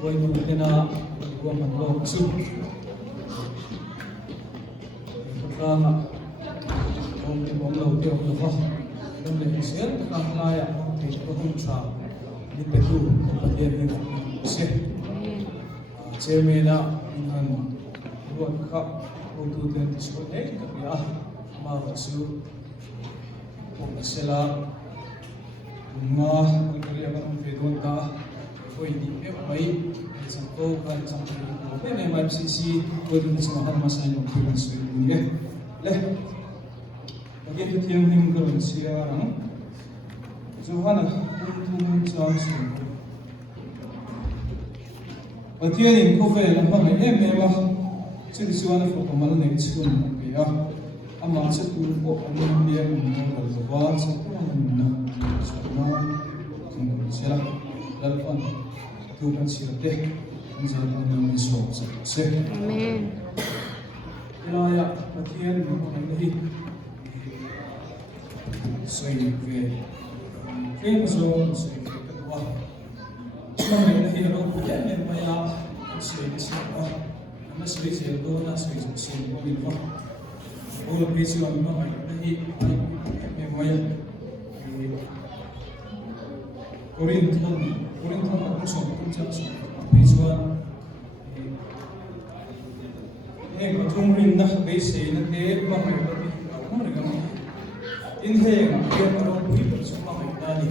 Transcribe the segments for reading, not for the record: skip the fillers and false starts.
Với những cái nào của mình lo chút, ra ông cái bóng đầu tiêu được không? Nên để xét các lại thì có không trả những cái thứ của Pathian như xét chế mê đã mình luôn khắp ô tô tiền số hết các nhà mà vật sự cũng sẽ là mà cái này cũng phải đồn ta với đi ép mấy sang câu cái sang cái này mà MCC với những cái mà mà sai những cái sự như thế lẽ cái cái thiên hình cái vấn đề rằng hmuahna cũng trong sự Pathian in có vẻ là mọi người em mà chỉ đi xuống là phải có mal này xuống cái ama sẽ tu bộ anh em mình nó là quá sẽ có mình nó không sẽ là lâwm tu kan sila te anjay ang Mizo sa Amen. Ilaya Pathian mo ang nahi soy ve Mizo soy kadwa mga nahi ro yan en maya soy sila na soy sila do na soy soy mo bilwa all of this yung mga nahi en maya Korinth ako sa chuan patung rin na base na te mga ano rin kami inhe nga kaya parang buhay sa mga nani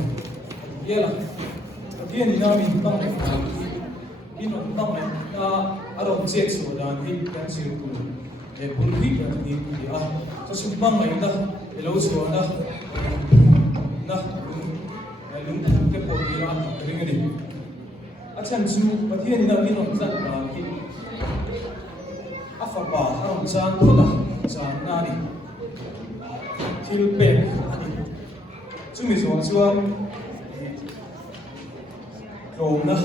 yela Pathian namin tang inong na araw check so dan hin kan sirku buhay ka ni sa subang ay na hello so na lâwmthu cái bộ gì đó cái này đi, anh xem chú Pathian nào cái nón rất là cái áp phá hàng trăm thôi là trăm na đi, thiếu bể anh đi, chú mình nói chú rawh na,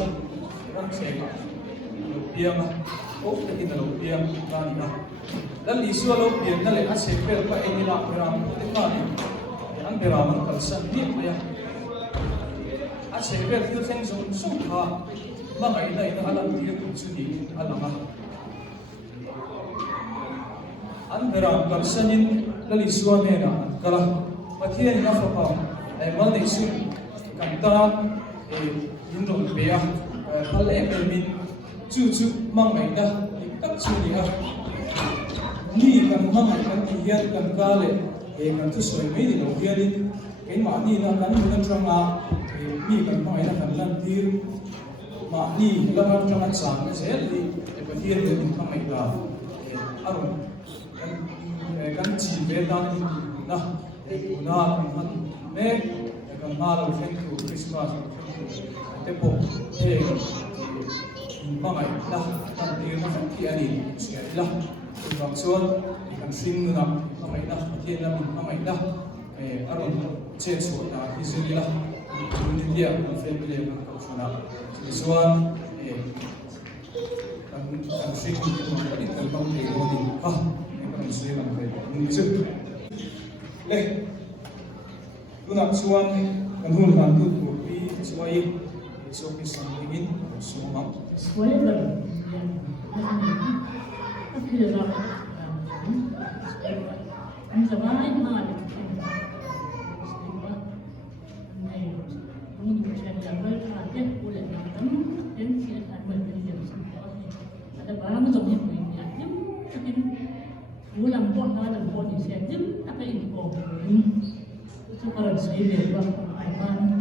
anh xem lâwmthu à, ốp cái nào lâwmthu na đi à, dan lý do lâwmthu na lại anh xem bể phải anh đi làm cái làm cái na đi, anh bể làm anh cần sẵn biết vậy à. Sẽ về tiêu thanh dùng sung ha mà ngày nay nó làm gì cũng chú ý làm anh về làm cầm sanin là lý do này là cái là Pathian nó phải bảo mà này sung cầm ta những đồ bia phải lẽ về mình chú mà ngày nay các chú ý ha ni cầm mà ngày nay hiện cầm ca lệ cầm thứ soi mấy thì đầu tiên đi cái mà ni là cái mình trong là mi kan mai na kan lan tir ma ni lamam tang chang se li Pathian le thang mai la aron kan chi ve dan na na kan me kan ma la thank you Krismas te po te ma mai la kan tir na ki ani se la kan chuan kan sing na ma mai na Pathian la ma mai na aron che chu na izuli la India family ng kausuna Isuaah ang sing ng kalbang leoni ha ang suy ng Mizo lunak chuan kan hun han tu pi suai so pi sang ingin so mam suai ba ang sabay ma ada barang macam ni punya, tapi ulang buat dalam buat ni saya jem apa ini kau, itu orang saya buat aiman,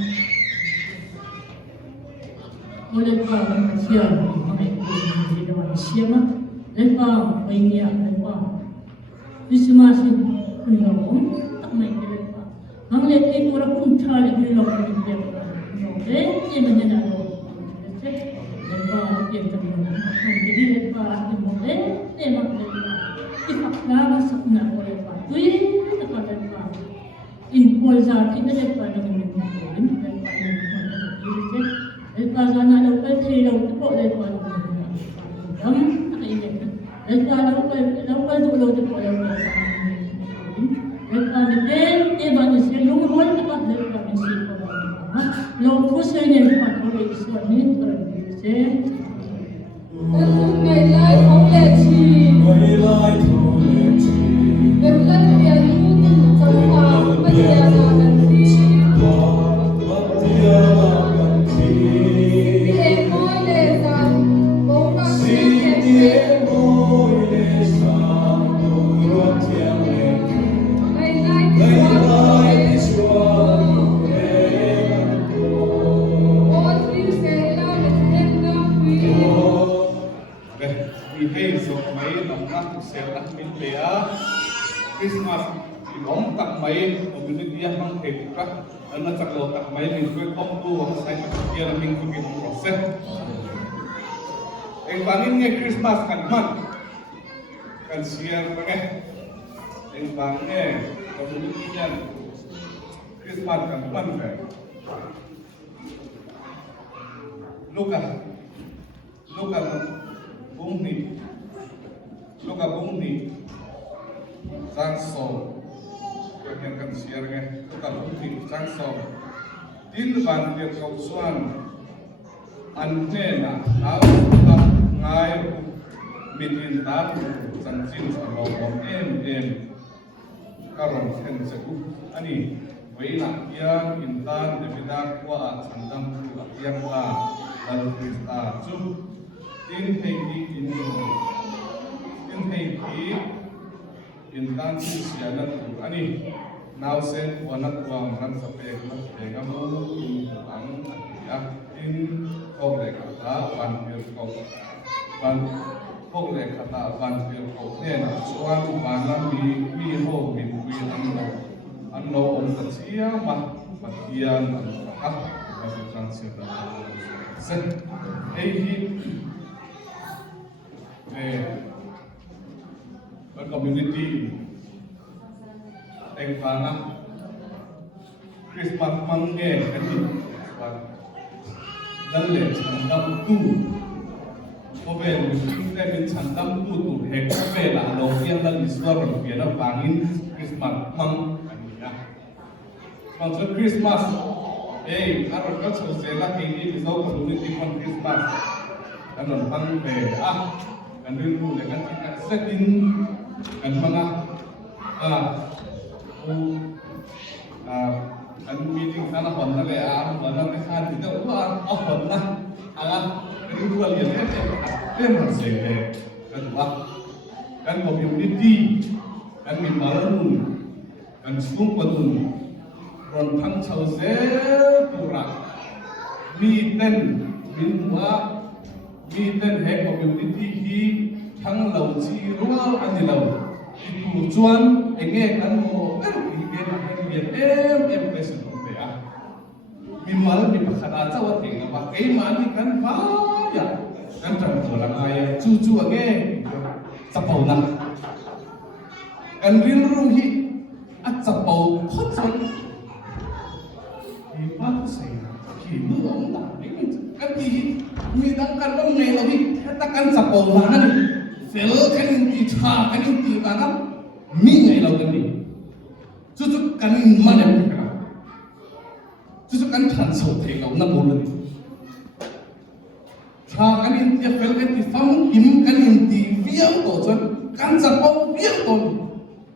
oleh orang Pathian, mereka di dalam siapa, lepas mereka lepas, Krismas ini lâwmthu tak mereka lepas, hang lagi orang pun cari di lâwmthu dia, dia menyenang yang terlalu jadi lepas dimulai memang dipaksa masuk nak oleh patui tepat lepas impulsat ini lepas dengan lepas anak lepas hril lepas lepas dam tak ini lepas นี้ก็ดีเช่但是未来好热情，未来土烈气，为了别人走好不接纳问题，不跌那问题，别爱的人无法实今现。夜我的伤，不若天雷，未来未的来的说，说，黑暗多。我只想让你听到会。มีให้ส่งไหมหลังนักเสียนักมินเบียคริสต์มาสที่หลงตักไหมผมอยู่ในเดียมังเทปะแล้วน่าจะเราตักไหมมินช่วยครอบครัวใช้เดียร์มินคุกินโปรเซสเอ็งฟังนี่คริสต์มาสกันมันกันเชียร์ไปไงเอ็งฟังเนี่ยผมอยู่ในเดียคริสต์มาสกันมันไปลูกกันLuka bungni Zangso Yang kan share nge Luka bungni Zangso Din ban dia kau chuan Ante na Nau tak ngai Mitin tak Zanjin sa lawmthu em Karong khen seku Ani Weina yang intan Devida kuwa Chandam kuwa yang la Lalu Krista Chu Din hei di ini Din hei di Intan si sianan tu Ani Now sen wanat wang ran sapek Sapek amu Ang ya Din kong le kata Van pil kong Van kong le kata Van pil kong Nena chuan Vana mi ho min kui Anno om tatsia Mah Pathian Pathian Kasi transita Sen Hei hi community engkimah Krismas mangge kani dan le chandam tu kovel mungkin bin chandam tu he kovel la lo yang dan iswar biar na bangin Krismas mang kani ya sponsor Krismas harus kau sosial ini bisa community kon Krismas dan orang be kan dulu dengan kita setin kan mga kan meeting sana hon na le wala na kan dito hon na kan dua lian man se kan community kan min malun kan sung patun ron thang chau se pura mi ten min wa mi ten he community hi thang lau chi rawh ani lau itu chuan enge kan mo em person pe mi mal mi pakhata chawa theng ba ke ma ni kan ba ya kan tram thola ai chu age chapau na kan rin ru hi at chapau khot chon hi pa se ki nu ong ta kan ki mi dang kan ba ngai lo hi ta kan chapau na ni fel kan ki tha kan ki ba na mi ngai lo kan ni chu kan ma ne chu kan than so thei lo na bol ni tha kan in ti fel kan ti fam kim kan in ti viang to chon kan chapau viang to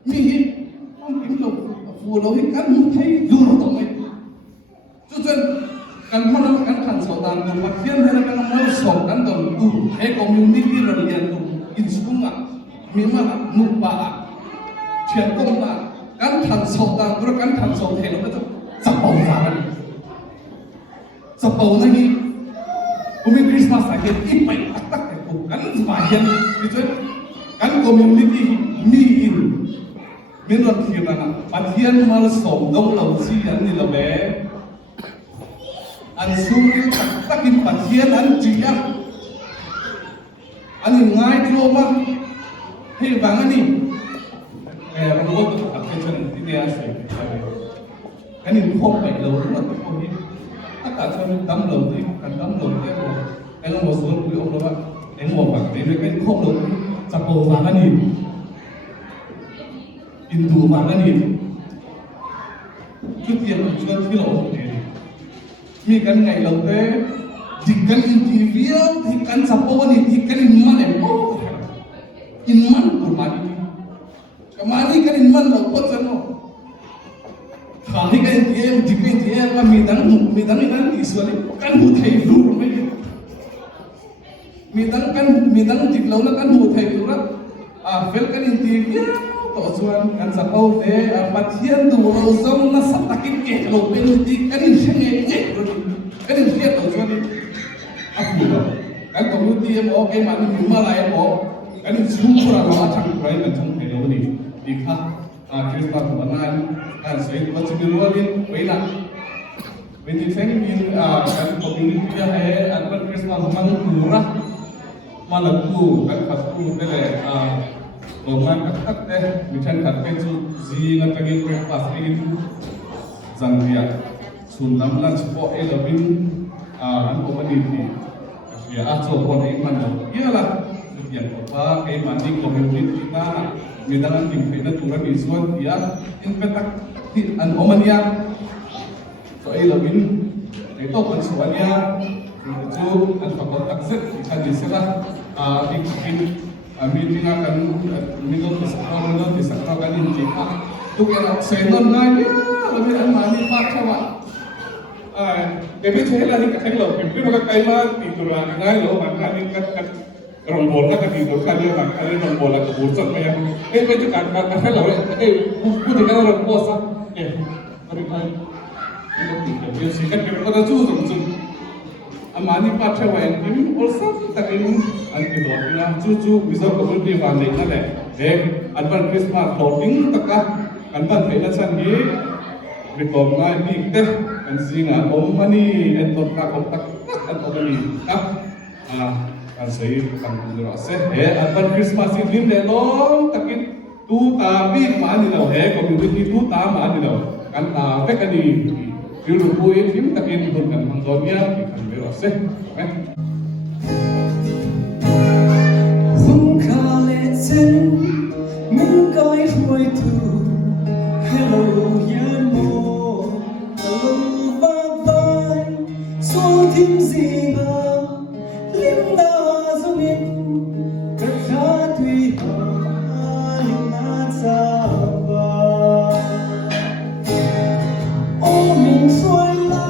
mi hi fam kim lo fu lo hi kan mu thei lu ro to mai chu kan mana kan than so dan ko Pathian he kan mo so kan don tu he community lo lian tu in sunga mi ma nu pa chen kong na kan than so dan ko kan than so thei lo to chapau na kan chapau na hi umi Christmas age ipai atak ko kan bayan itu kan community mi in minot thina na Pathian mal som dong lo si an ni lo be an suri takin Pathian an jiya ani ngai lo ma hei bang ani ro to attention ti dia sai ani khom pai lo ro to ko hi aka chon dam lo ti kan dam lo ti ko ai lo mo so ku om lo ba ai mo ba ti kan khom lo cha po ba ani in du ba ani chu tian chu ti lo mi kan ngai lo te dikan individual dikan sapawani dikan inman empo inman kurmani kemani kan inman mau sano kami kan dia dikan dia midang ini isuali kan mutai dulu midang jiklau na kan mutai dulu fel kan individual to chuan kan sapau te Pathian duhzâwng na satakit ke lo pen dikan in senge kan in dia to chuan aku kan community mo okay mani himalaya mo kan sumura ma thang rai kan thang thelo ni dikha Krista banan kan sei ko chimirualin weina when you think in kan community ya hai anban Krista mang pura malaku kan khatu tele Lâwm kat teh mitan kat peju zi ngat kagi breakfast in zangria sunam lan spo lovin an community ya aso pon iman ialah yang apa ke mandi community kita midangan tim pena turan isuan dia in petak an omania so lovin itu pensuannya itu an fakot akses ikan diselah bikin meeting akan Mizo Krismas kan engkimah tu kena senon lagi lebih mani pacawa jadi saya lagi kata lo pimpin maka kaima tidur lagi lo maka ini kan rombol kan tidur kan dia maka ini rombol ke bursa ya itu kan kata lo buku dengan orang puasa mari kali itu tidur dia sih kan kita dah susah amani pacawa ini also takin anti doa cucu bisa kemudian pandai nade anban Krismas loading takah anban kailan sangi bikomngai ni teh kan singa nangmahni entot kontak kan ogani kan sei kan dirase anban Krismas ini delong takin tu tapi mani lo community tu ta mani lo kan ta kan di Hril ini takin kan manggonya kan berase mình coi vui thu hello ya mo hello bye bye so tim gì mà lim da zo min cả cha tuy ai na sa ba ô mình xuôi la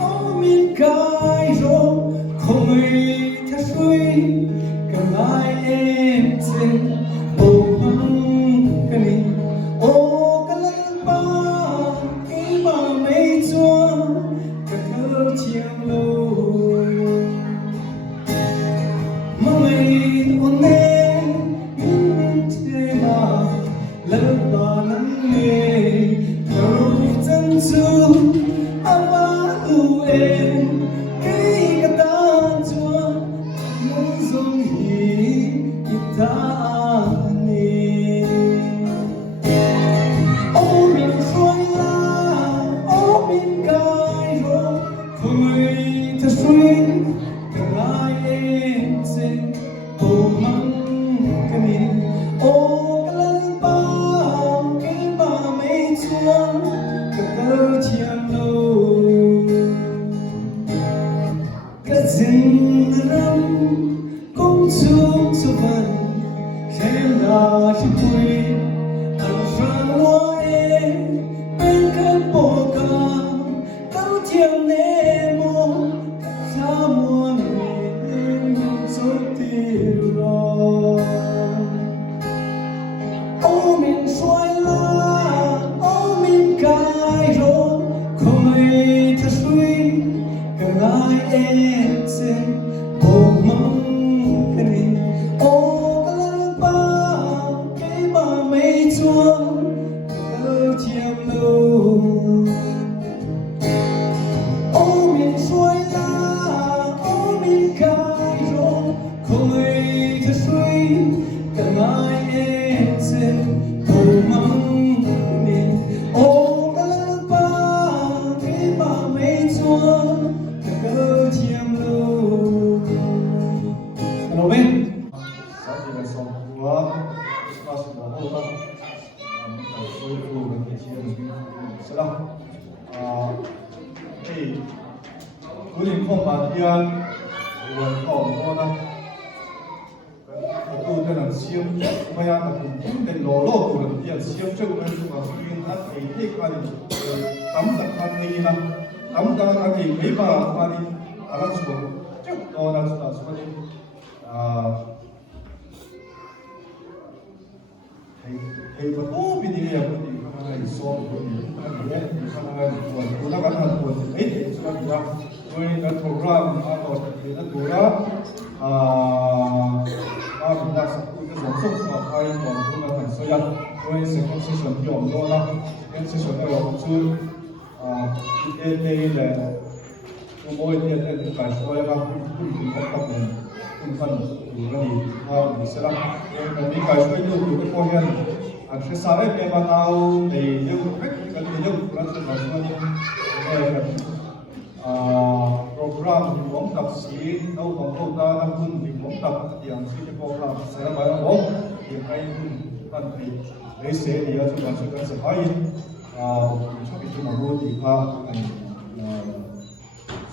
ô mình cay rồi không ai thật suy cầm ai em xin Kuning kong Pathian, buwan kong na tu tên là siêu bây giờ là cũng tên lô của mình tiền siêu trước bên chúng ta xuyên hết thì thiết qua đi tắm giặt qua đi là tắm ra là thì mấy bà qua đi là xuống trước đó là chúng ta xuống đi thì có tốt vì đi là thì không ai so với mình anh biết không ai buồn cũng đã bắt đầu buồn thì ấy thì chúng ta đi ra với cái program thì nó đủ đó chúng ta sẽ có cái giống sốc và hai còn chúng ta thành sợi với sự công sự chuẩn bị ổn đó là cái sự chuẩn bị ổn chứ đây là mỗi tiền là những cái sợi là cũng có tập này cũng phần đủ là gì mình sẽ làm những cái sợi nhiều cái quan hệ khi sau đấy cái ban đầu thì nhiều cái nhiều là sẽ là program hmuahna tập sĩ đâu còn đâu ta đang cùng hmuahna tập thì anh sẽ program sẽ là bài học thì hay cần phải lấy sẽ thì chúng ta sẽ phải trong cái mà luôn thì ha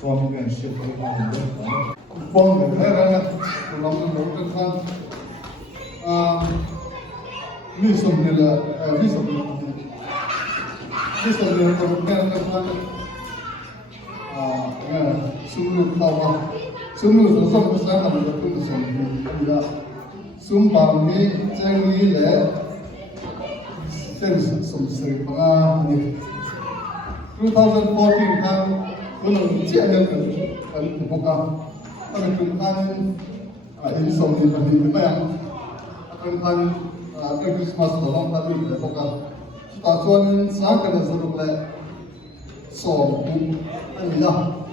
so với cái sự phải làm được bâng thì thế ra cũng làm được cái khăn Mizo Krismas còn cái khăn sumber tawah sumber sosok besar dan betul betul sumbang ni jangan ni le sumber pengang ni 2014 kan belum jadi kan buka tapi kan insom ni bagi memang kan Krismas dalam tadi buka chuan sangat seru le so anh nhá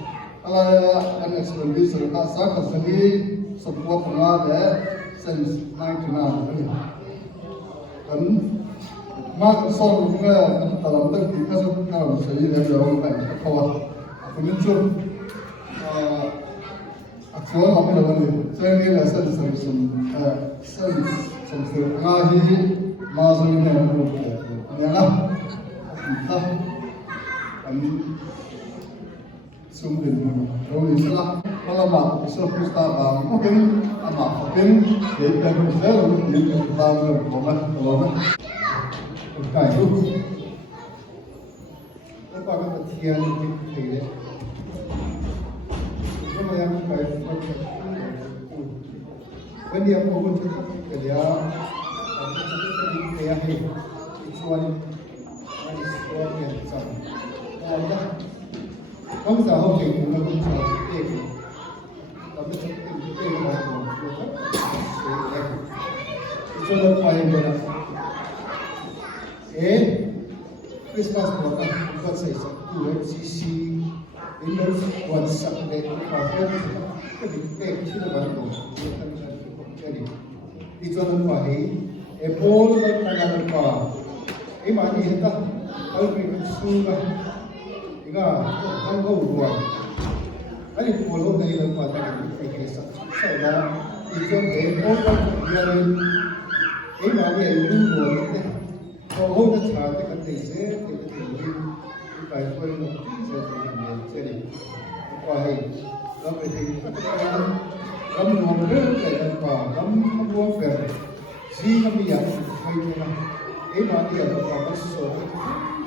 anh experience rồi các sáng các sinh đi support nga để since 99 kan mak son nga dalam tak kita sudah segi dari orang lain kawan muncul aktual apa namanya saya ni lah sen ngaji mazun ni lah sumber rawh salah kalau mak Mizo Krismas mungkin mungkin dia bisa lebih dalam lâwmthu tawngtai itu lepas kan Pathian itu dia kalau yang kayak when dia mau untuk kerja kayak ni chuan yang sama không giờ hôm nay cũng là công sở tiền và biết tiền là cho nên phải về là Christmas của ta có thể sẽ từ CC đến đâu quan sát để và cái việc chỉ là bản đồ đi cho nên phải Apple và các bạn mà đi hết ta ở cái su 이거 한국 우와 아니 뭘로 내리는 거 같다 이렇게 해서 서가 이쪽 에어컨 이하는 이 마음에 있는 거인데 거기서 차한테 같은 이제 우리 발표는 이제 저기 과해 그러면 이제 rawmthu 되는 거 rawmthu 지금이야 저희가 이 마음이 어떤 것을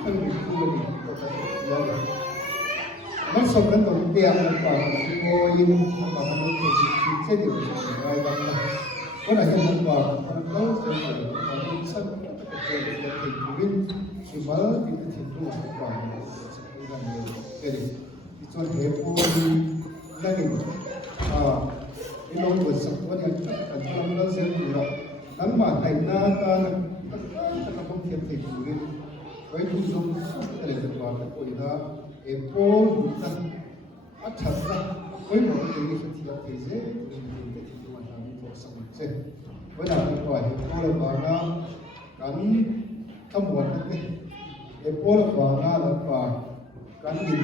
한국 우리 nó sống đến đầu tiên và ngồi im và nó được chế được vài năm có là nhân dân và nó sẽ là sân cái thì viên chỉ mới thì cái thị trường và là nhiều chế được thì cho thế vui gia đình cái nông nghiệp sản xuất những cái nó sẽ bị lọ nắng mà thành ra ta không thiệt thì viên với thu dung cái này là cái của ta Apple bukan acapkah với một cái gì thì thế giới thì chúng ta làm một sống sẽ với là cái gọi Apple là nó gắn thâm nguồn đấy Apple là nó là gắn gì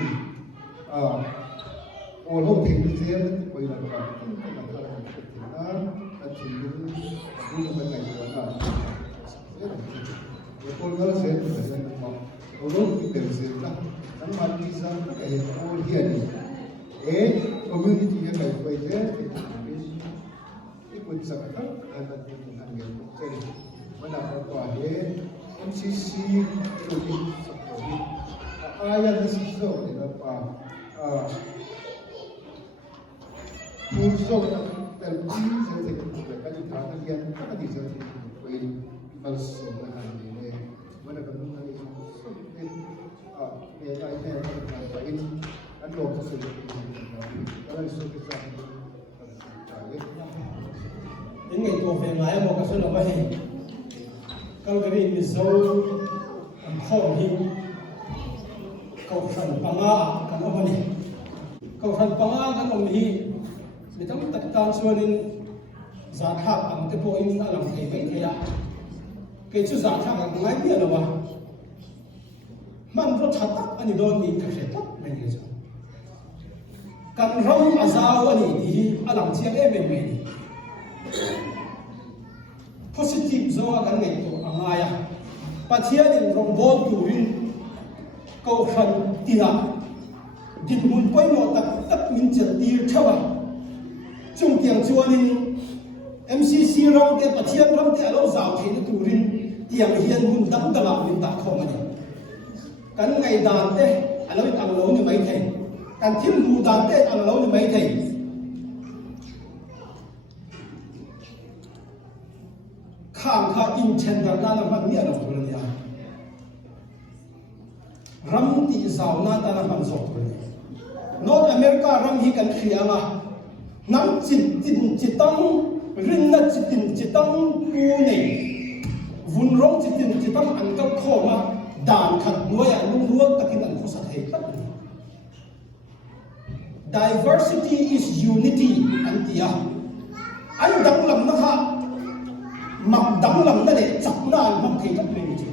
Apple không thể như thế đấy với là cái nó là chỉ những cái này là Apple nó sẽ phải là một lúc thì đều diễn ra nangmahni cái Apple hiện community yang baik baik je, ikut zakat ada di negara kita. Mana apa MCC itu di ayat di situ apa musuh terlebih saya kan juga yang kita di sini poin masuk dengan ini mana kamu hari ini ya saya lain kan loh sesuatu kalau itu kita những ngày tuổi về ngày một cái số lượng vậy kalau cái gì Mizo không thì cầu thần banga kan ông này cầu thần banga kan ông này để trong tất cả số nên giá tháp bằng cái bộ in làm thầy vậy thầy ạ cái chú giá tháp là ngay biết rồi mà man rất chặt tắc anh đón đi cái gì tắc mình cái gì kan rong azao anh đi làm chiang em mình positive zo kan ngai to angaya Pathian in rong bol turin câu phần tila din mun poi mo tak min chet tir thawa chung tiang chuanin MCC rong te Pathian rong te alo zaw the na turin tiang hian mun dam dala min ta khom ani kan ngai dan te alo it ang lo ni mai thei kan thim lu dan te ang lo ni mai thei khang kha in chen dan na man ni alo tur ni a ram ti zaw na ta na man zo tur ni North America ram hi kan khianga nam chitang rin na chitang pu nei vun rong chitang an ka khoma dan khat noya lung ruak takin an khosa thei tat diversity is unity antia an dang lam na kha mặc đắng lắm đó để chặt nàn mặc thầy các mình chứ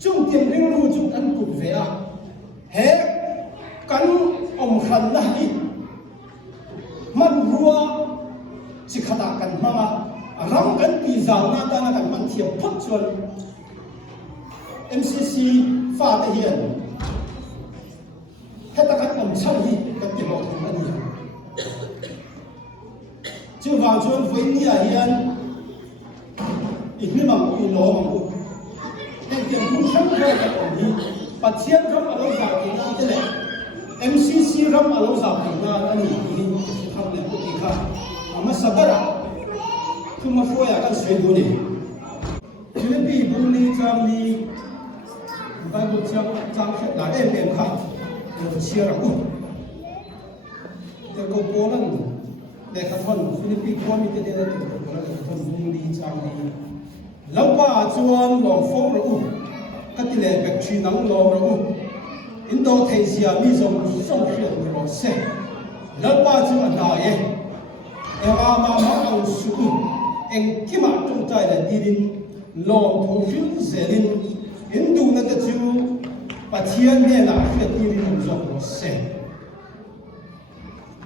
chung tiền riêng lưu chung ăn cụt về à hết cắn ông khăn là đi man rùa chỉ khát à cắn mà răng cắn bị rào na ta là cắn man thiệp phất chuan MCC pha thể hiện hết ta cắn ông chân đi các tiền lọt không ăn nhiều chưa vào chuan với nia hiền hlimawm in Lâwm nên tiền cũng không có cái gì Pathian không alo vào thì na thế này MCC không alo vào thì na anh thì không được cái khác mà sabara không mà phơi à cái suy bùn này Philippines bùn này trang đi Bible trang hết là em khác được chia ra cũng cái câu bố nó để khát vọng Philippines có những cái đấy là khát vọng bùn đi trang đi Lâwm chuan lâwmthu rawh katile bek thin ang lâwm rawh indo theisia Mizo Krismas ro se Lâwm chu ana e engkimah ang su engkimah tawngtai la dirin lâwmthu hril zelin indu na ta chu Pathian ne la hriat dirin zo ro se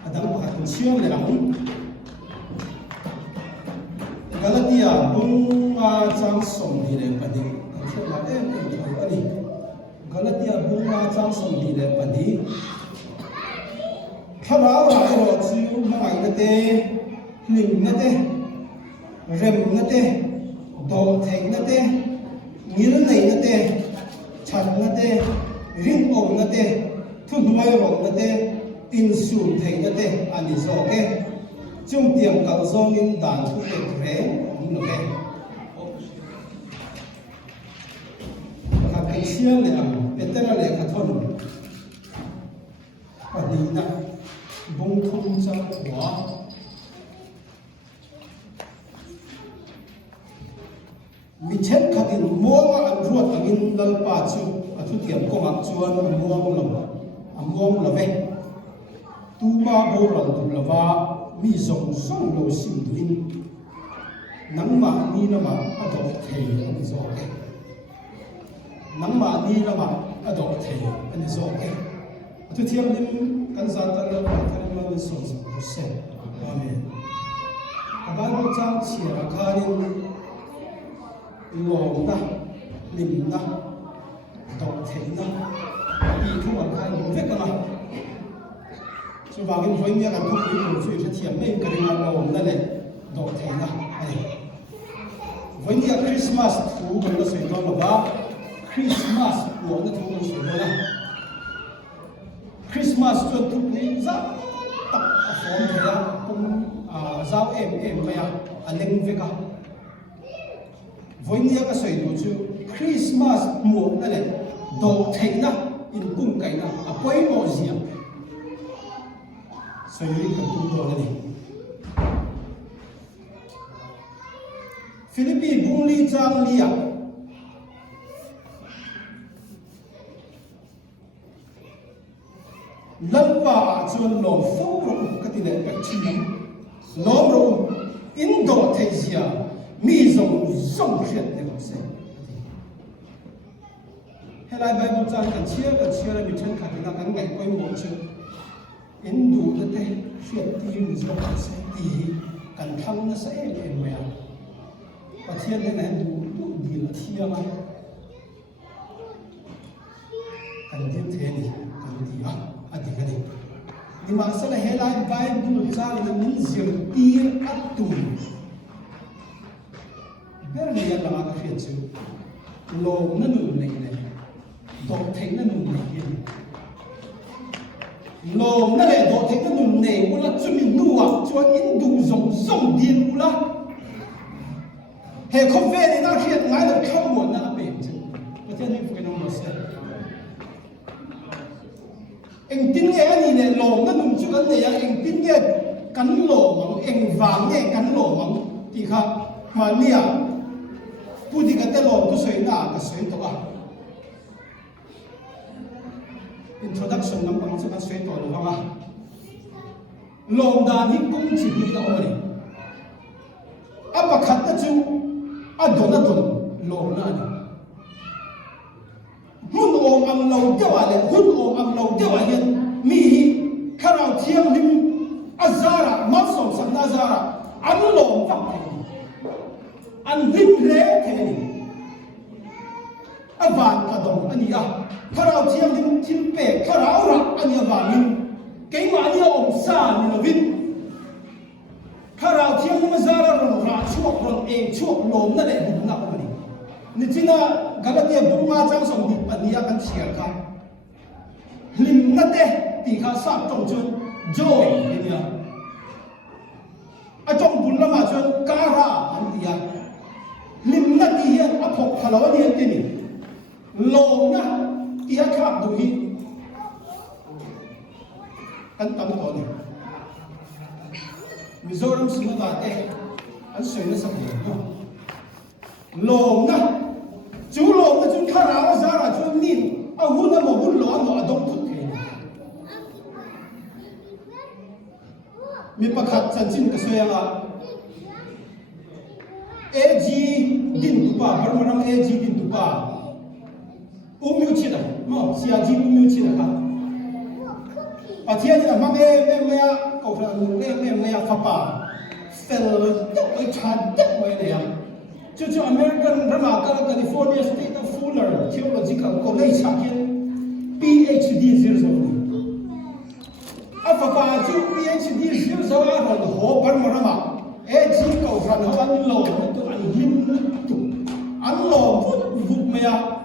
adam pakhat chiang le lang Galatia bunga jang som di le padi khosel la em thoi ani Galatia bunga jang som di le padi thara ra ro chu mai na te nim na te rem na te do theng na te ngil nei na te chat na te ring ong na te thuai ro na te tin sun theng na te ani zo ke chung tiang kal zong in dan thu te re om no ke ka kai sia le am petera le ka thon pani na bong thong cha thuah mi chen khatin moa an ruat angin lalpa chu athu tiam ko mak chuan amom lo ve tu ma bo ral tu lava mi zong zong lo sim duin nangmahni lama adok thei ani zo ke nangmahni lama adok thei ani zo ke tu thiam nim kan zan ta lo kan ma ni so se amen aban ko chang chia kharin lâwm na lim na dok thei na i thu an khai vek ama chú vào cái với nghĩa là không bị đủ suy phát triển mấy cái nào lòmนั่นแหละดอกเทนะvới nghĩa Christmas thú của nó sấy đó là ba Christmas của nó thú nó sấy đó là Christmas cho thú này rất tập form thế à cũng giao em mày anh lên về cả với nghĩa cái sấy đó chứ Christmas mùaนั่นแหละดอกเทนะin cung cái na quay mò gì à sấy cái tung đồ này Philippines bung li chang lia lalpa chuan lom fo ro ka ti le ka chi lom ro Indonesia Mizo Krismas ne ko se helai Bible chan kan chia la mi chen ka na kan ngai koi mo chu Indu te te hiat ti mi zo ka se ti kan thang na se em me Pathian này này đủ đi là thiêng mà cần đi thế này cần đi đi cái này nhưng mà sau này hết lại Bible ra là những gì tiền ắt tù cái này là cái chuyện chứ lòm nó nụn này đọt thấy nó nụn này lòm nó lại đọt thấy nó nụn này u là cho mình nuông cho những đủ rong điên u là hệ không về thì nó hiện ngay là không muốn nó bền chứ có thể như phải nói sẽ anh tin nghe anh này lòm nó nung chút cái này anh tin nghe cắn lòm anh vàng nghe cắn lòm thì khác mà lia bút thì cái lòm tôi sấy nà cái sấy tôi introduction năm bằng cái sấy tôi đúng không ạ lòm đàn thì cũng chỉ biết đâu này apa kata chú adon lom na ni hun om am lo dewa le hun om am lo dewa hian mi hi kharau thiam lim azara ma som sam na zara an lom tak an lim le the ni avan ka dong ani a kharau thiam lim thil pe kharau ra ani avan lim ke ma ni om sa ni lovin Karau tiang ni mazara ron ra chuak ron chuak lom na le bu na ko ni ni china galatia bunga chang som di pania kan chiar ka hlim na te ti kha sa tong chun joy ni ya a tong bul lama chun kara an dia hlim na ti hian a phok khalaw ni ti ni lom na ti a khap du hi kan tam ko ni Mizoram semua tak ada, an soi na sama tu. Lom na, chú lom na chú khara zara chú nin, ahu na mo hun lom mo adong put ke. Mi pakhat chan chin ka soya la. AG din tu pa, barmaram AG din tu pa. Umyu chida, mo siya ji umyu chida ka. Pathian ni amang mea kau faham mea fapa fel tak chan tak mai dia cucu American drama California State of Fuller Theological College hakian PhD zero apa tu PhD zero orang ho bermarama ji kau faham an lo tu an him tu an lo vut mea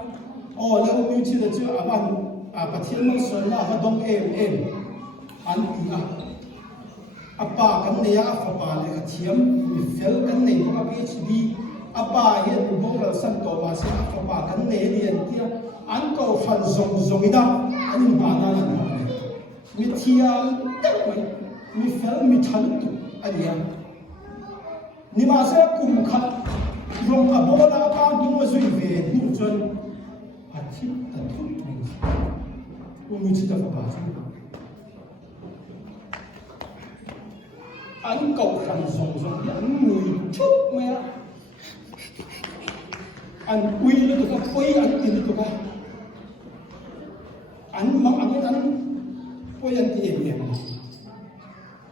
oh lalu mesti tu abang Pathian maksudnya apa dong an dia apa kan dia apa le thiam mi fel kan nei ko PhD apa hian moral san to ma se apa kan nei lian tia an ko fan zong ida an ba na na mi thiam tak mi fel mi than tu ania ni ma se kum khat rong a bola pa du ma zui ve ni chon a thi ta thu mi chi ta fa ba anh cầu khăn rong anh người chút mẹ anh quy lên được cái quy anh tiền được cái anh mặc anh quy anh tiền em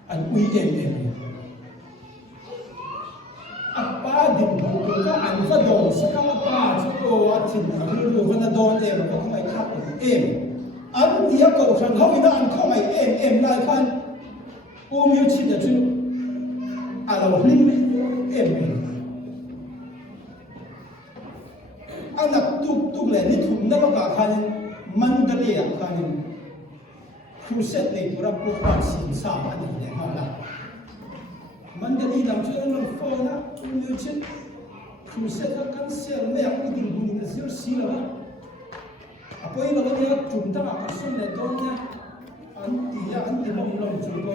anh quy em apa di buku anh phải đồn sẽ có apa chứ cô anh thì anh luôn vẫn là đồn em có không phải khác em anh tia cầu rằng không ina anh không ai em lại khan yêu chi là chứ alo hlim em anh đặt tu lệ nít thùng đó cả khan mandali khan crusade này tôi đã cố gắng xin sa anh này mà là mandali làm cho anh làm phô na yêu chi crusade kan sel me aku di bumi na sel sila apa ini kalau dia junta akan sulit donya anti long juga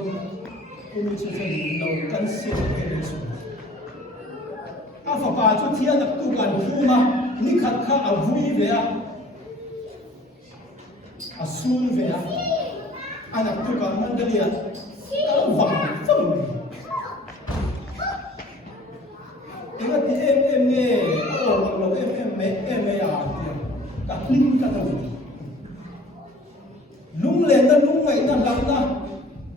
ini sesuatu kan sel itu apa baju dia nak tukan rumah ni kata avui vea asun vea anak tukan mandalia wang ingat em ni orang lo em ya tak link kata lung le na lung mai na lam na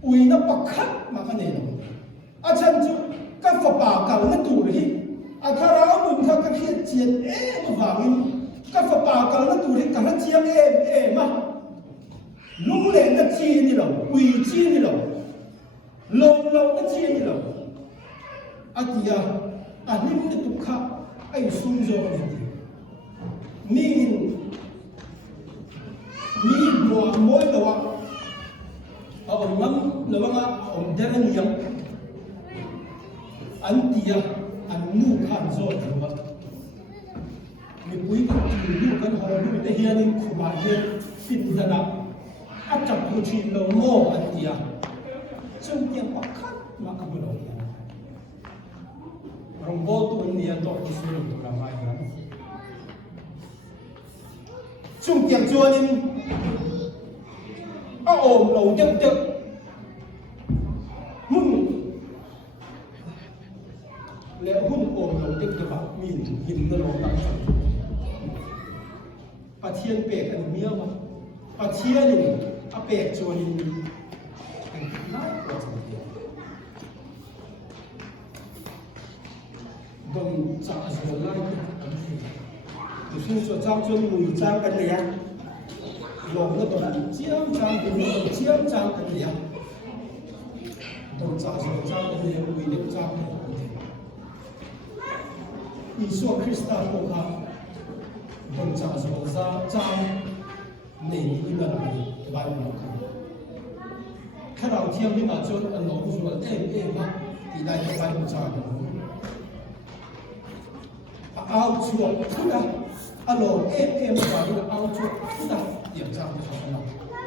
ui na pakhat maka ne achan chu ka fa pa ka na tu ri athara mun kha ka khiat chian ma wangin ka fa pa ka na tu ri ka na chiang ma lung le na chi ni lo ui chi ni lo lo na chi ni lo atia anim na tu kha ai sum zo ni mỗi đầu ông ngắm là bằng ông đeren nhắm anh tia anh nu khan rồi mà mình quý cái nu cái họ nu để hiền nên khủng hoảng hiền xin ra nào áp chặt câu chuyện lâu mô anh tia trong tiếng bạc khát mà không có đâu rong bố tu anh tia tôi chỉ sử dụng tôi làm ai cả chung tiếng chuan nên ôm lâu chất mun lẽ hun ôm lâu chất vào mình nhìn nó lâu lắm Pathian bẹt anh miêu mà Pathian thì bẹt chuan thì nói có gì đồng trả rồi lại thì xin cho trang chuan mùi trang cái này lòng nó còn chiếm trang cái này chiếm trang cái này đồng trả rồi trang cái này mùi được trang cái này Mizo Krismas Isuaah đồng trả rồi ra trang này như là bài một cái đầu tiên khi mà cho anh nói rồi em mà thì đây là bài một trang áo chuột thuah alo em vào được áo chuột thuah điểm trang cho nó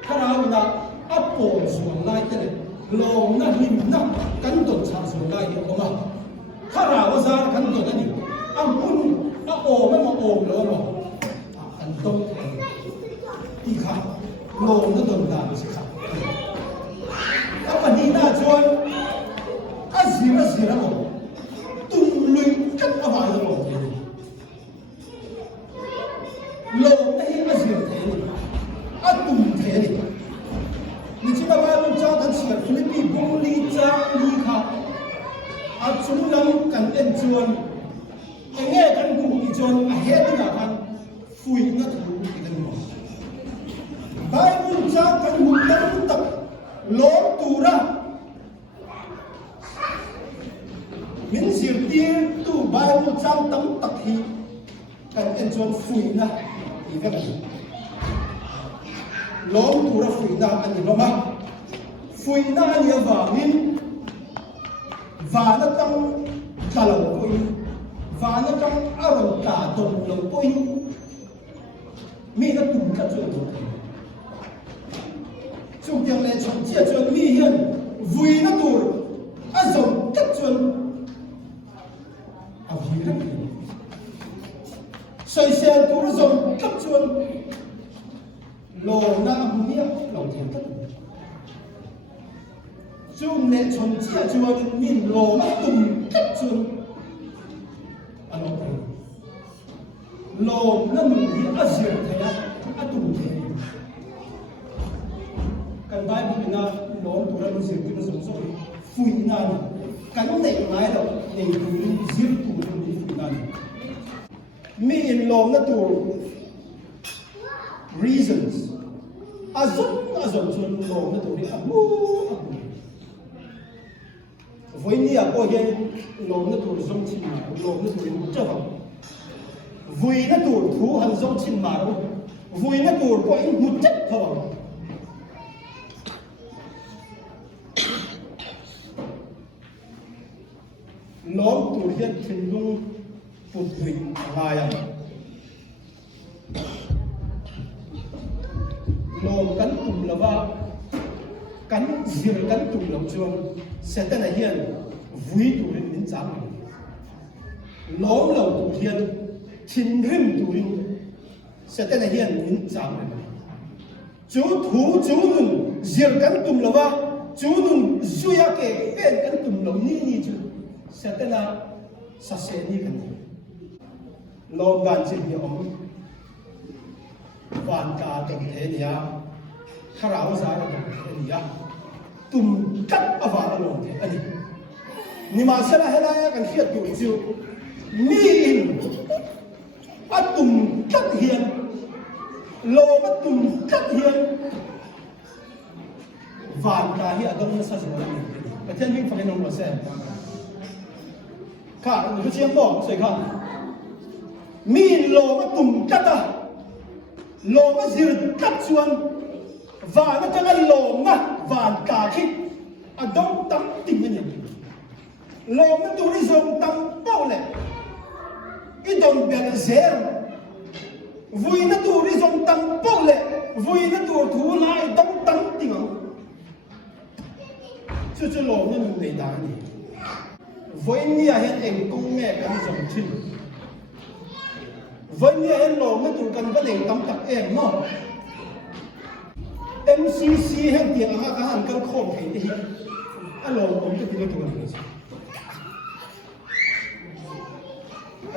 cái nào là áp bổ xuống lại thế này lôm na hlim na cắn đột trang xuống lại được không ạ cái nào ra cắn đột cái gì mun ôm mà ôm nữa mà cắn đột đi khác lôm nó đột là gì khác các bạn đi na chuan gì đó tung luyện cắt ở ngoài rồi lôm này là gì thế này tung thế này你知道吗？我教他写菲律宾公里章里卡，中央跟人转，nghe跟古一转，hết那看，飞那土一个嘛。bài文章跟古人tập lâwmthu ra，mình写tiếng tu bài文章等特起，跟人轉飛那一個。lâwmthu ra phui na ani loma phui na ani awangin vana tang talo poi vana tang aron ta dom lo poi mi na tum ka chu do chung tiang le chong chia chuan mi hian vui na tur a zom kat chuan a hi ra soi sel tur zom kat chuan lô na mía lòng thiền tất chung nè chồng chia chuan min lô mắt tùng tất chuan anh nói thế lô na mình hi a diệt thế a tùng thế cái bài bị na lô tu ra diệt cái giống giống phui na cắn nệ ngay đâu để tu diệt tu ra phui na min lô na tu reasons azon chuan lo na tur hi abu voi ni a ko hian lo na tur zong chin ma lo na tur in chawa vui na tur thu han zong chin ma ro vui na tur ko in mu chat thawa lom tur hian thin lung put hui ngaya lom kan tum lava kan zir kan tum lo chuan setana hian vui turin min chang lom lo tu hian thin rim turin setana hian min chang chu thu chu nun zir kan tum lava chu nun zuya ke pen kan tum lo ni chu setana sa se ni kan lom gan chi hi om van ka tong the nia kharau za ra tong the nia tum kat ava lo the ani ni ma sala hela ya kan hiat tu chu mi in atum kat hian lo atum kat hian van ka hi adong sa sa ni Pathian hing phang nong lo se ka ni chiam bo sai ka mi lo atum kat a lâwm zir kat chuan van a tanga lâwm na van ka khit a dong tam ting ani lâwm na tur zong tam pau le I dong bel zer vui na tur zong tam pau le vui na tur thu lai dong tam ting ang chu chu lâwm na nun nei da ni voi ni a hen eng kong nge kan zong chin vẫn như em lô mới tụi cần có để tắm tặc em mà MCC hay tiếng các hàng cần khom thấy đi anh lô cũng cái gì đó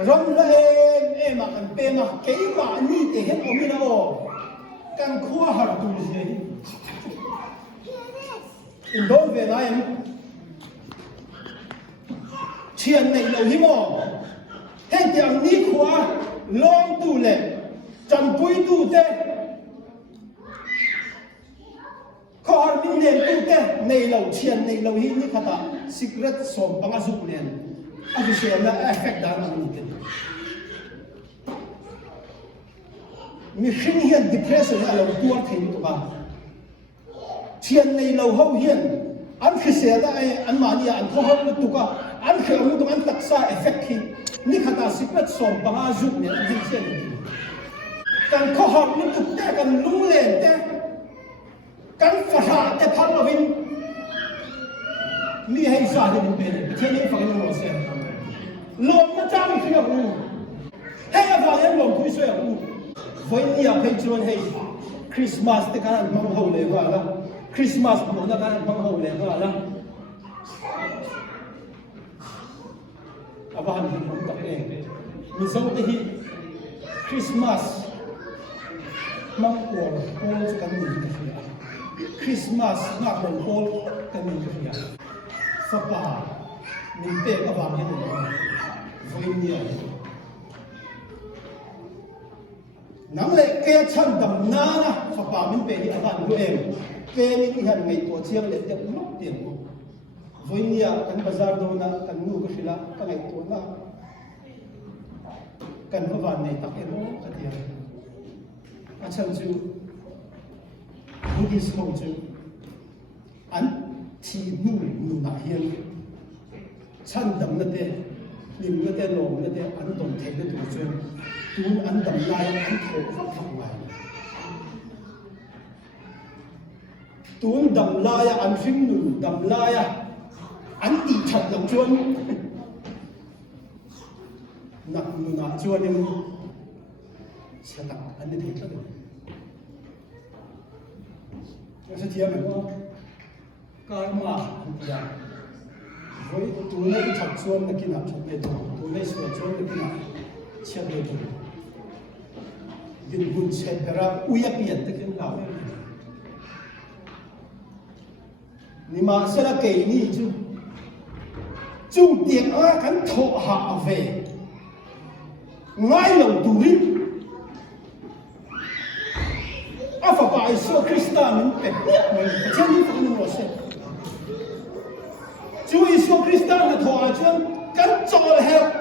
rong là em mà cần pe mà cái mà như thế hết ông mình đâu cần khua hạt tụi gì in đó về lại em chuyện này lâu hiếm mà hay tiếng ní khua lâwmthu le champui tu te khar min nen tu te nei lo chian nei lo hi ni khata secret som panga zuk len a du se na effect da nang ni te mi hring hian depression a lo tuar thein tu ba chian nei lo ho hian an khi se da ai an mani an tho ho tu ka an khel lu tu an taksa effect hi ni khata secret som panga zuk ne an hin chen kan kho hot ni tu te kan lung len te kan fatha te phal lovin mi hai sa de ni pe ni chen ni fa ni mo se lom na cha mi khia bu he ya va yan lom tu so ya bu voi ni a pe chuan hei Christmas te kan mang ho le wa la Christmas mo na kan mang ho le wa la abahan hin hom tak eng Mizo te hi Christmas mang ko ko kan ni ka hia Christmas ngak mon ko kan ni ka hia fa pa min te ka ba ni voi ni nang le ke chan dam na na fa pa min pe ni aban lu em pe min han ngai to chiang le te luk tiang voi ni kan bazar do na kan nu ka hila ka ngai to na kan ko van nei tak ero ka tia a chang chu Buddhist ho chu an thi nu na hian chan dam na te lim na te lom na te an dom thei na tu chu tun an dam lai an tho khap khap lai tun dam lai an hring nu dam lai an ti chat lam chuan nak nu na chuan em sẽ tặng anh đi thiệt lắm sẽ chia mình có cái mà thì với tụi nó chặt chuan là cái nào chặt lên tụi nó sửa chuan là cái nào chết lên दिन बुन से करा उया पियत के लाव निमा से ला के ni chu tiệc a kan tho ha về ngay lòng tụi a fa pa Isu Krista min pe mình chân đi phải ngồi xem Chúa Isu Krista là thuah chuan kan chol hết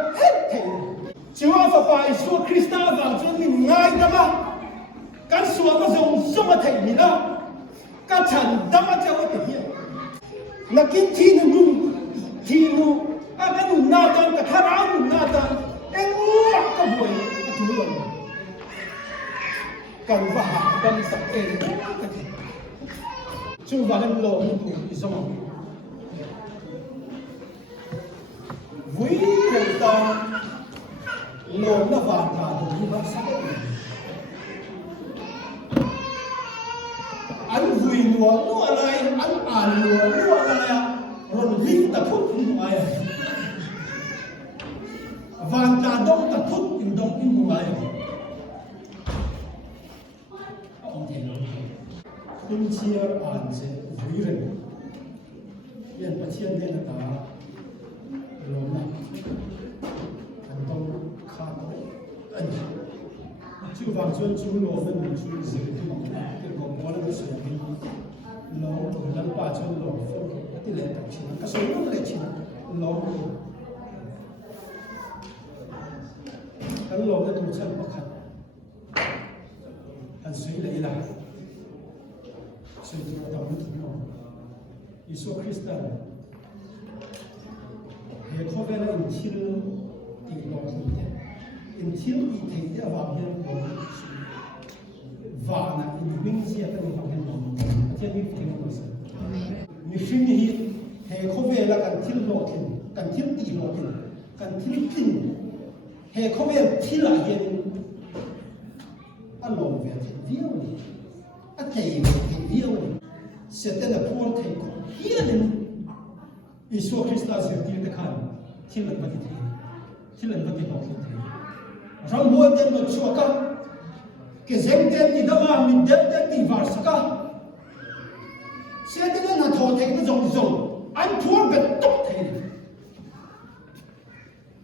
thầy Chúa Papa Isu Krista vào chuan mình ngay đó mà kan suwa nó dùng sông thầy mình đó kan chân đâm cho cái gì là cái thi nu cái nu na tan cái thà áo nu na tan em ngọc cái buổi cái thứ rồi cần và hạ đâm sập cái chú và hắn lâwmthu đi xong với người ta lâwm nó vào cả như vậy sao anh vui nữa lại anh ăn nữa lại rồi hít ta phút ngoài vàng cả đông ta phút in đông in ngoài Him chia an se vui rồi, yên Pathian nên là ta lâwm này, anh đông khát anh, chú vàng chuan chú lâwm nên mình chú dễ đi, cái gồm có là cái sợi đi, lâwm lần ba chuan lâwm phun, cái lệ đặc trưng, cái sợi nó lệ trưng, lâwm, cái lâwm nó tụt chân bắc khát, anh suy lấy lại. Sự tạo nên thịnh nông, Isu Krista, hệ khó về là in thiên tỷ lộc hình thế, in thiên tỷ thế để vào hiện lông, và là in minh diệt cái vào hiện lông, thiên minh thiên lông sự. Mình suy nghĩ hệ khó về là cần thiên lộc hình, cần thiên tỷ lộc hình, cần thiên kinh, hệ khó về thiên là hiện, anh lông về thiên viêu đi. Thầy thầy viêu này sẽ tên là Paul thầy có hiền nên Isu Krista sẽ đi tới khăn thiên lần vật thầy học thầy rằng mua tên một chúa cả cái danh tên thì đâu mà mình đến tên thì vào sao sẽ tên là thọ thầy nó rồng anh Paul bị tốc thầy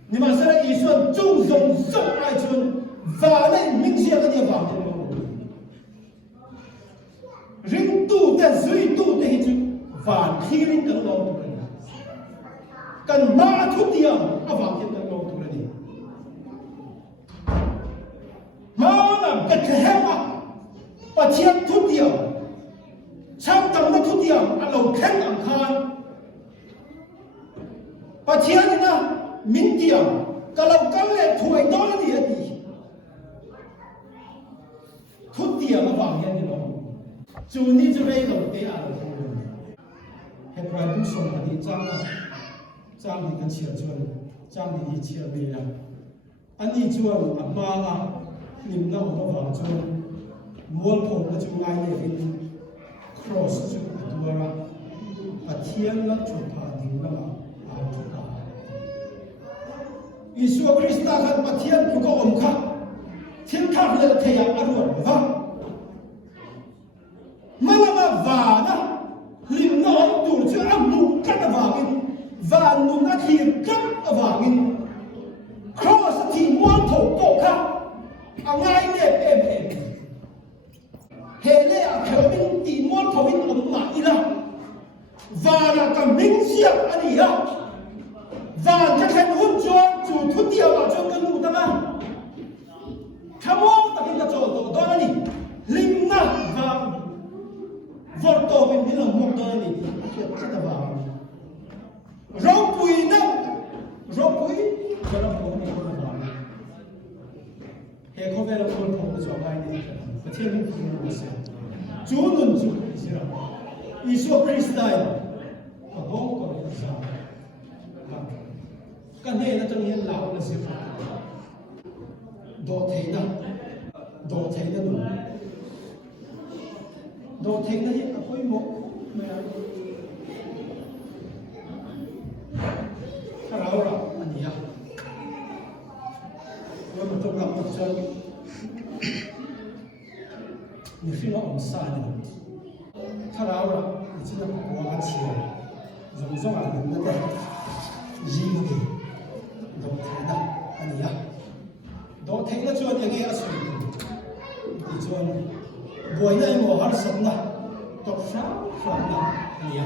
nhưng mà sẽ là Isu trung rồng ai chuan và lại minh diệt cái gì vào ring tu te zui tu te hi chu van khirin kan lo tu kan ma thu tiam awang hin kan lo tu ni ma na ka khema Pathian thu tiam chang tam na thu tiam a lo khen ang khan Pathian na min tiam ka lo kal le thuai do ni ati thu tiam awang hin ni lo chú ní chú đây đầu tiên à hết rồi cũng xong là đi trang thì cái chia chuan trang thì đi chia về là anh đi chuan à ma à niệm nào nó vào chuan muôn thổ là chú ngay để đi cross chú đua ra Pathian là chú phá điều là à chú cả Isu Krista kan Pathian chú có ôm khắc thiên khắc là thầy à ruột vâng malama vana hlimawm tur chu amnu kat awangin van nu na thir kat awangin cross thi muan tho to kha angai ne em hele a khelmin ti muan tho in amma ila vana ka ming siap ani ya van ka khen hun chuan chu thu tia wa chuan kan nu tama khamo takin ka chol to ani limna van vợ tổ bên bên lòng mong đợi này chuyện rất là vào rau bùi cho nó không có con vào hệ không phải là con không có cho ai đi và thiên linh không có sẽ chú luôn chú Israel Isu Krista và bố có được sao cái này là trong hiện lão là gì đồ thấy nó đúng đồ thấy nó hiện ở khối một mà cái rawh là anh nhỉ rồi một trong lòng một chân nhiều khi nó ổn sai này cái rawh là chỉ là một cái chiều giống giống là mình nó đẹp gì vậy đồ thấy nó anh nhỉ đồ thấy nó chưa thì nghe ở sườn thì chưa buổi nay mùa har sập na tóc sáng sáng na nia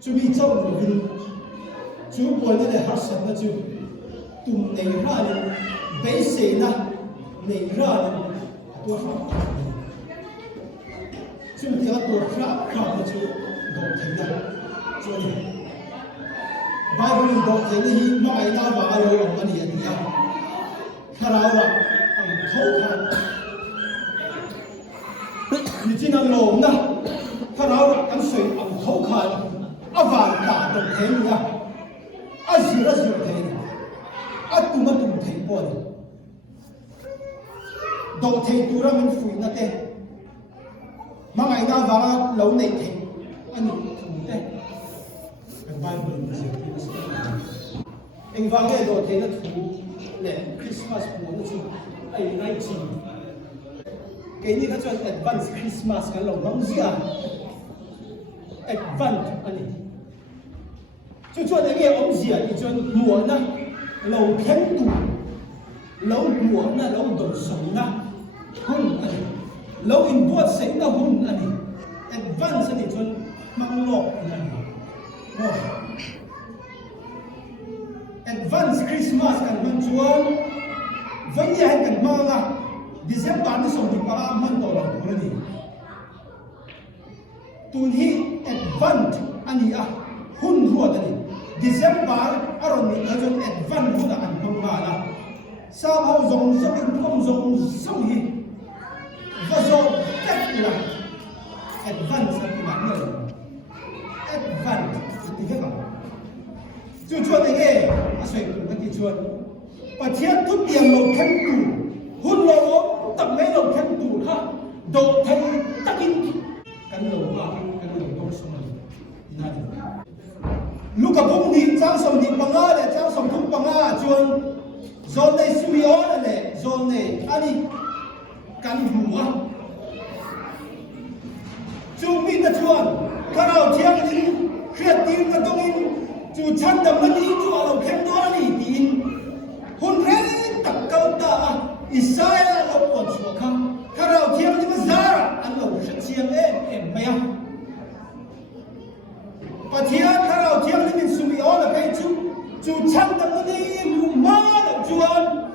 chú bị châu rồi vin chú buổi nay har sập na chú tụm này ra lên bế xe na này ra lên tua sáng chú thì tua sáng sáng na chú đổ thành na chú này Bible đổ thành na hi mai na vào rồi ông anh hiện đi khá là ông thấu khăn như thế nào lồm na khá là anh soi ông thấu khăn à vàng cả đồng thế nhá à gì thế à tụm thế bọn đổ thế tu ra mình phủi na thế mà ngày nào vào lâu này thế anh không thế cái Bible mình sẽ anh vào cái đổ thế nó thú lệ Christmas của nó chứ anh ngay chỉ cái này các chuyện advance Christmas cái lòng nóng gì à advance anh ấy cho chuyện này cái ông gì à cái chuyện mùa na lâu khen tủ lâu mùa na lâu đồng sống na hun anh lâu in buat sinh na hun anh advance anh chuyện mang lọ anh advance Christmas kan man chuan vẫn như hay kan mang à December ni song di para man to la pura ni tun hi advance ani a hun ruat ani December aron ni ajon advance hun an mang ma la sa hau zong zong in phong zong song hi va zo tek la advance ani ma ni advance ti ka chú chuan này nghe, à xoay cùng cái chuan, Pathian thúc tiền lầu khen tủ, hôn lầu tập mấy lầu khen tủ ha, độ thành tắc in, cái lầu công sông này, lúc cả bông đi trang sông đi bằng á để trang sông thúc bằng á chuan, zone này suy yếu này, zone này anh đi, căn hủ á, chú biết cái chuan, cái nào thiang đi, khét tin cái đông in chú chăn đầm lên đi chú ở đầu khen đó đi tin hôn rét tập câu ta Israel lâu còn chúa khang khá rào thiêng nhưng mà giá anh lâu rất chiêng em mẹ Pathian khá rào thiêng nhưng mình xung yếu là cái chú chăn đầm lên đi má lâu chú ăn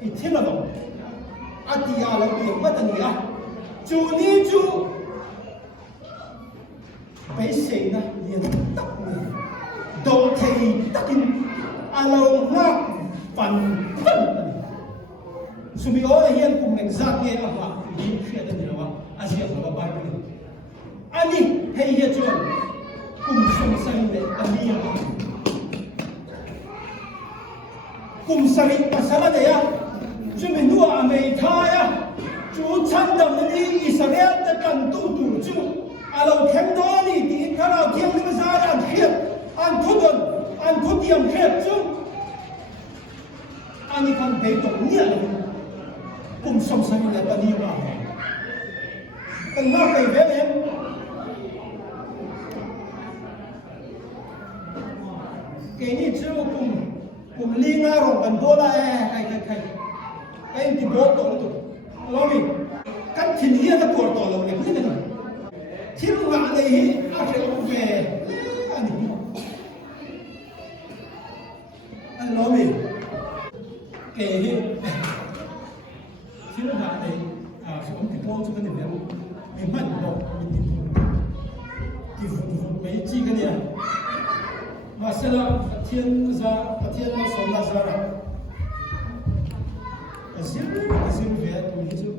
thì thiên là bổng à thì à lâu điểm mất anh à chú ní chú bấy xế na liền tắc này đầu thầy tắc in alo ngạc phần vân sumi ora hian kum mek zat ye a ha di khia da ni wa asia ba ba ni ani hei ye chuan kum som sang le ani ya kum sari pasala de ya chumi nuwa amei tha ya chu chan dam ni Israel ta kan tu tu chu alo khem do ni ti khara thiam ni za ra khiat an thu tiệm khép chứ anh còn thấy tổng nghĩa cùng sống sang là ta đi vào từng lo cây vẽ em cái này chứ cùng liên nga rồi cần đô la cái thì bố tổ tụ lo mình cắt thìn hiên là của tổ lồng này thế này thiên ngã này áp sẽ ông về anh nói mình kể thiên hạ này số ông thì con cho cái này mình mất rồi thì mấy chi cái này mà sẽ là thiên nó sống ra rồi riêng về tôi nghĩ chứ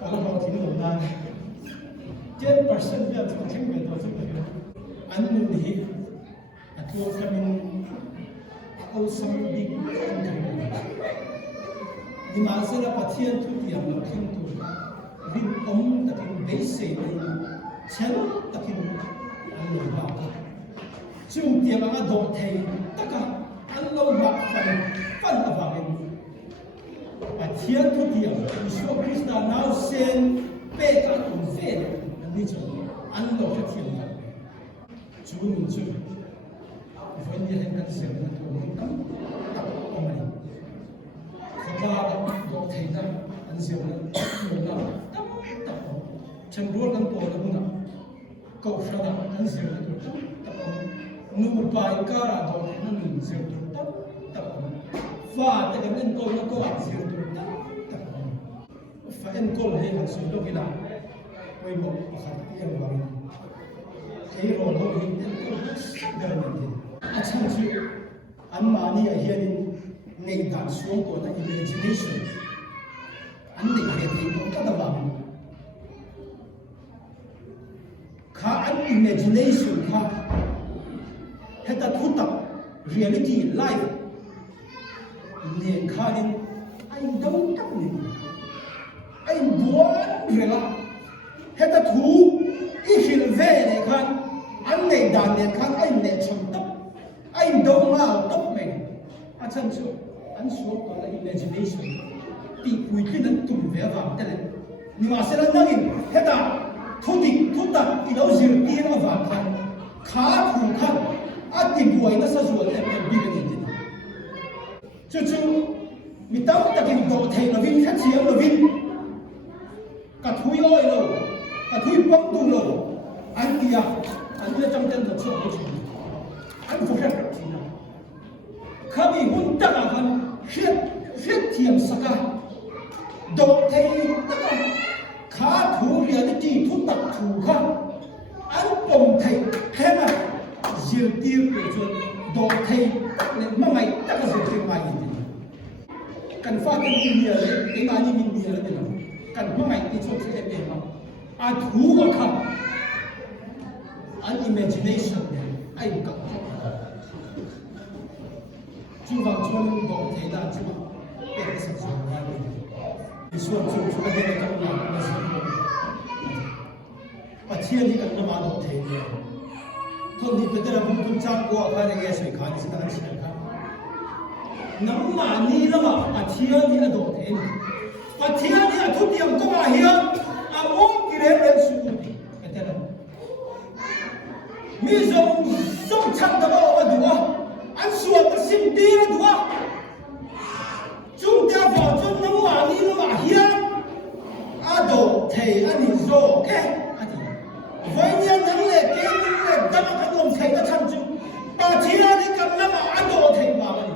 cả là họ thì nó là 10% về trong thiên về tôi chứ anh muốn đi tôi phải mình câu sắm đi nhưng mà sẽ là Pathian thu tiền là thiên thủ vinh ống ta kinh bế sĩ này chén ta kinh anh lôi vào chung tiền mà độ thầy tất cả anh lôi vào phần là vào mình Pathian thu tiền Mizo Krismas nào sen bê cả cùng về là như thế anh lôi cái tiền vào chú mình chú vẫn như hình ảnh xem là tôi muốn tập ông này thật ra đó diệu là tấp tấp chân ruột ăn tổ là huna cậu sao là ăn diệu là tấp tấp nụ bài ca đó thì nó mình diệu tấp tấp và tại cái câu nó có diệu tấp tấp phải ăn câu hay là sự đâu cái nào quay một khát yên vào thế rồi nó hình đến câu rất đơn giản chẳng chịu anh mà đi ở hiện ngày đàn xuống của nó imagination anh định hiện thì cũng rất là bằng khá anh imagination khá hết ta thu tập reality life liền khá đến anh đâu chắc liền anh buồn rồi là hết ta thu ít hril về này khá anh này đàn liền khá anh này chồng tập anh đâu nào tập mình anh chân chú anh xuống còn là imagination thì quý cáiนั้นtụm vẻ vàng thế này nhưng mà sẽ là năng in hết à thu tập thì đâu dìu tiền ở vàng khăn khá thùng khăn anh tìm buổi nó sao rồi em bị cái gì chú mình tao ta cái đồ thầy lovin khách chiếm lovin cả thui oi rồi cả thui bông tu rồi anh kia anh kia trong tên là chỗ anh phụ trách cái gì nào khá bị hôn tất cả hắn khiết thiềm sắc à đồ thầy tất cả khá thủ reality thu tập thủ khăn anh bồng thầy thế mà diệu tiêu của chuyện đồ thầy mà mày tất cả diệu tiêu mày cần phát cái gì đấy cái mà như mình bia đấy cần mà mày đi chụp sẽ đẹp mà anh thủ vào khăn anh imagination anh cần chú vào chuan đồ thầy là chú để cái sản phẩm ra đi thì xuân chú cái này trong lòng là gì Pathian thì cần nó mà đồ thầy này thôi thì bây giờ là cũng trang qua cái này nghe sợi khăn thì đang sợi khăn nangmahni lama Pathian thì là đồ thầy Pathian thì là thuốc tiệm có mà hiền mong cái đấy là sự cái thế nào Mizo Krismas chăn đó mà duhzâwng anh suốt cái sim đi là duhzâwng chúng ta vào trong nangmahni lama hiền đồ thầy anh đi rồi cái vậy nên những lệ cái những lệ đâm cái lồng thầy nó chăn chung Pathian thì cầm lama anh đồ thầy vào này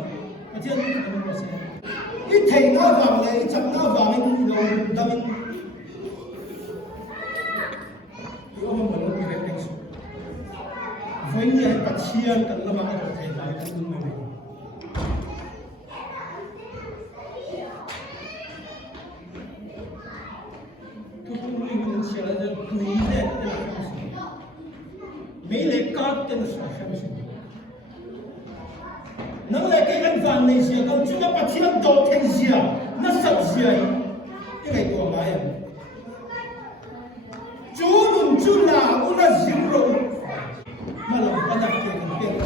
Pathian thì cầm lama thầy ít thầy nó vào này chẳng nó vào này đồ đâm ông mà nó cái này vậy nên Pathian cầm lama anh đồ thầy vào cái đúng này mấy lệ cát tên là sao năng lệ cái ăn vàng này gì còn chúng ta Pathian đồ thầy gì nó sập gì cái này của máy à chú mình chú là ông là gì rồi mà làm cái đặc biệt cái tiền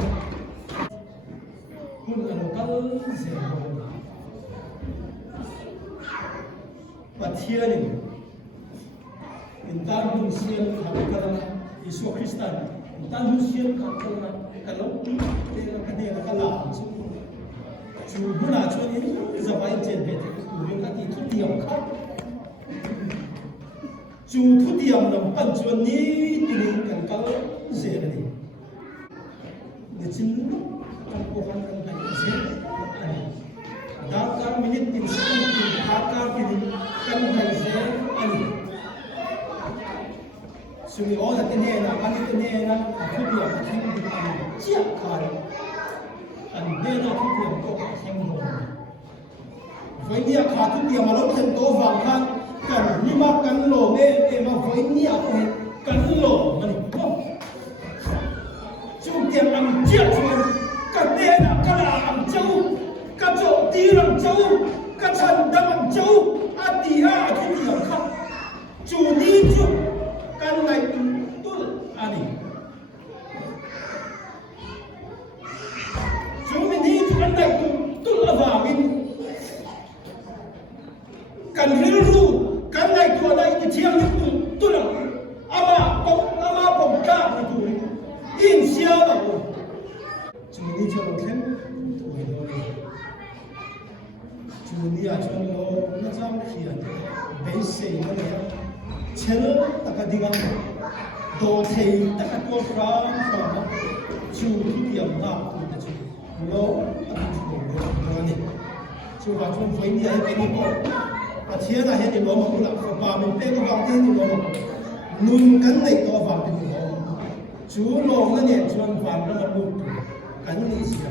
cũng là nó cái gì Pathian này mình ta muốn xem thằng cái đó Mizo Krismas ta muốn xem thằng cái đó cái này là cái lâwm chú bữa nào cho nên giờ phải tiền về thì cũng là đi thu tiền khác chú thu tiền làm bận cho ní thì cần có gì này để chính trong cuộc hôn nhân này gì đã cả minute tin sáng thì đã cả cái cần phải gì anh suy nghĩ là cái này là cái này là thu tiền thành một cái chiếc khởi anh đây là thu tiền có thành một với nia khá thu tiền mà nó thành to vàng khăn cần nhưng mà cần lỗ em mà với nia cần lỗ mình không chung tiền ăn chiếc chuan cái đây là cái là ăn châu cái chỗ tí làm châu cái chân đâm ăn châu ăn tí thu tiền khăn chủ đi chủ kan này tul ani chúng mình đi kan này tul vào mình kan hril kan này tua đây thì chiang những tul ama bông ca thì tul in xiao đâu bấy xe nó này chel ta cái dingang đồ thầy ta cái tua ra mà chú thu điểm ta nó ăn chú đồ này chú vào trong phơi đi cái gì đó Pathian là hiện nó mà cũng là và mình bé có vào thế thì nó nun cắn này to vào thì nó chú nó nó nhẹ chuan vào nó mà luôn cắn này sẽ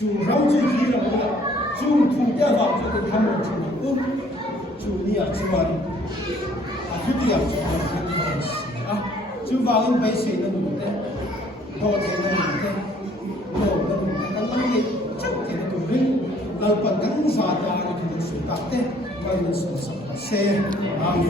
chú rau chú gì là chú thu ra vào cho cái tham một chú chú đi à chuan chú đi à chuan chú vào in bay xe nó đúng đấy đồ thế nó đúng đấy đồ nó đúng đấy cắn này chú thế nó đúng đấyเราปัดกันสาดาในทุกสุดตัดเต้มันเป็นส่วนสำคัญเสียอาเม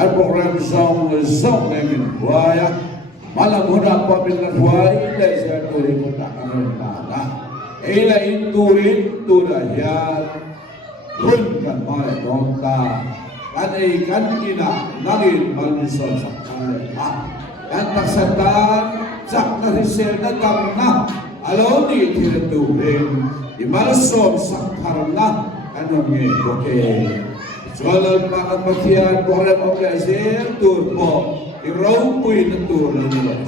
Kan program zong ngin buaya malam huna pabila buai ila satu ribu tak amanah ila inturin turaya run kan mai nongta kan ikan ina nangin malison sakale kan taksatan sak na risel na kamna aloni tireturin imalasom sakharna anong boke Soalnya makan Pathian program organisasi tur po rawh pun tur lagi.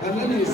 Karena ini